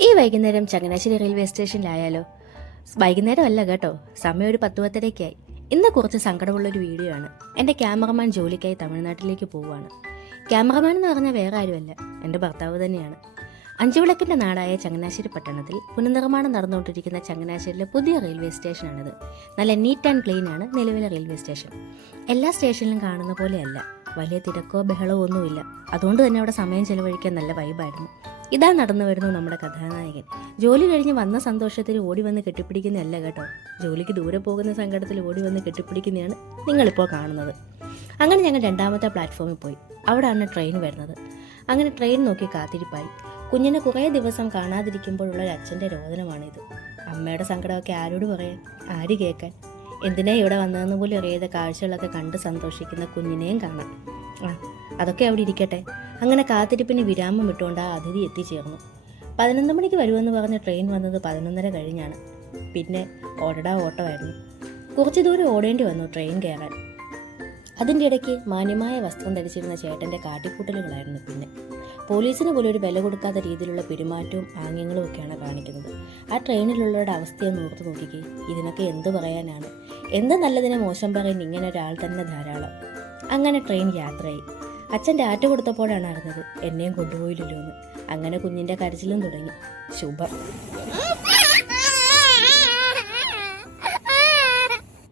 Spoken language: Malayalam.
ഈ വൈകുന്നേരം ചങ്ങനാശ്ശേരി റെയിൽവേ സ്റ്റേഷനിലായാലോ? വൈകുന്നേരം അല്ല കേട്ടോ, സമയം ഒരു 10:10 ഇന്ന് കുറച്ച് സങ്കടമുള്ളൊരു വീഡിയോ ആണ്. എൻ്റെ ക്യാമറമാൻ ജോലിക്കായി തമിഴ്നാട്ടിലേക്ക് പോവുകയാണ്. ക്യാമറമാൻ എന്ന് പറഞ്ഞാൽ വേറെ ആരുമല്ല, എൻ്റെ ഭർത്താവ് തന്നെയാണ്. അഞ്ചുവിളക്കിൻ്റെ നാടായ ചങ്ങനാശ്ശേരി പട്ടണത്തിൽ പുനർനിർമ്മാണം നടന്നുകൊണ്ടിരിക്കുന്ന ചങ്ങനാശ്ശേരിയിലെ പുതിയ റെയിൽവേ സ്റ്റേഷനാണിത്. നല്ല നീറ്റ് ആൻഡ് ക്ലീൻ ആണ് നിലവിലെ റെയിൽവേ സ്റ്റേഷൻ. എല്ലാ സ്റ്റേഷനിലും കാണുന്ന പോലെയല്ല, വലിയ തിരക്കോ ബഹളമോ ഒന്നുമില്ല. അതുകൊണ്ട് തന്നെ അവിടെ സമയം ചെലവഴിക്കാൻ നല്ല വൈബായിരുന്നു. ഇതാ നടന്നു വരുന്നു നമ്മുടെ കഥാനായകൻ. ജോലി കഴിഞ്ഞ് വന്ന സന്തോഷത്തിൽ ഓടി വന്ന് കെട്ടിപ്പിടിക്കുന്നതല്ല കേട്ടോ, ജോലിക്ക് ദൂരെ പോകുന്ന സങ്കടത്തിൽ ഓടി വന്ന് കെട്ടിപ്പിടിക്കുന്നതാണ് നിങ്ങളിപ്പോൾ കാണുന്നത്. അങ്ങനെ ഞങ്ങൾ രണ്ടാമത്തെ പ്ലാറ്റ്ഫോമിൽ പോയി. അവിടെയാണ് ട്രെയിൻ വരുന്നത്. അങ്ങനെ ട്രെയിൻ നോക്കി കാത്തിരിപ്പായി. കുഞ്ഞിനെ കുറേ ദിവസം കാണാതിരിക്കുമ്പോഴുള്ള ഒരു അച്ഛൻ്റെ രോദനമാണിത്. അമ്മയുടെ സങ്കടമൊക്കെ ആരോട് പറയാൻ, ആര് കേൾക്കാൻ? എന്തിനാ ഇവിടെ വന്നതെന്ന് പോലും അറിയാതെ കാഴ്ചകളൊക്കെ കണ്ട് സന്തോഷിക്കുന്ന കുഞ്ഞിനെയും കാണാം. അതൊക്കെ അവിടെ ഇരിക്കട്ടെ. അങ്ങനെ കാത്തിരിപ്പിന് വിരാമം ഇട്ടുകൊണ്ട് ആ അതിഥി എത്തിച്ചേർന്നു. 11 മണിക്ക് വരുമെന്ന് പറഞ്ഞ ട്രെയിൻ വന്നത് 11:30 കഴിഞ്ഞാണ്. പിന്നെ ഓട്ടമായിരുന്നു. കുറച്ച് ദൂരം ഓടേണ്ടി വന്നു ട്രെയിൻ കയറാൻ. അതിൻ്റെ ഇടയ്ക്ക് മാന്യമായ വസ്ത്രം ധരിച്ചിരുന്ന ചേട്ടൻ്റെ കാട്ടിക്കൂട്ടലുകളായിരുന്നു. പിന്നെ പോലീസിന് പോലും ഒരു വില കൊടുക്കാത്ത രീതിയിലുള്ള പെരുമാറ്റവും ആംഗ്യങ്ങളും ഒക്കെയാണ് കാണിക്കുന്നത്. ആ ട്രെയിനിലുള്ളവരുടെ അവസ്ഥയൊന്ന് ഓർത്തു നോക്കിക്കേ. ഇതിനൊക്കെ എന്ത് പറയാനാണ്? എന്ത് നല്ലതിനെ മോശം പറയാൻ ഇങ്ങനെ ഒരാൾ തന്നെ ധാരാളം. അങ്ങനെ ട്രെയിൻ യാത്രയായി. അച്ഛൻ്റെ ആറ്റ കൊടുത്തപ്പോഴാണ് അറിഞ്ഞത് എന്നെയും കൊണ്ടുപോയില്ലല്ലോ എന്ന്. അങ്ങനെ കുഞ്ഞിൻ്റെ കരച്ചിലും തുടങ്ങി. ശുഭം.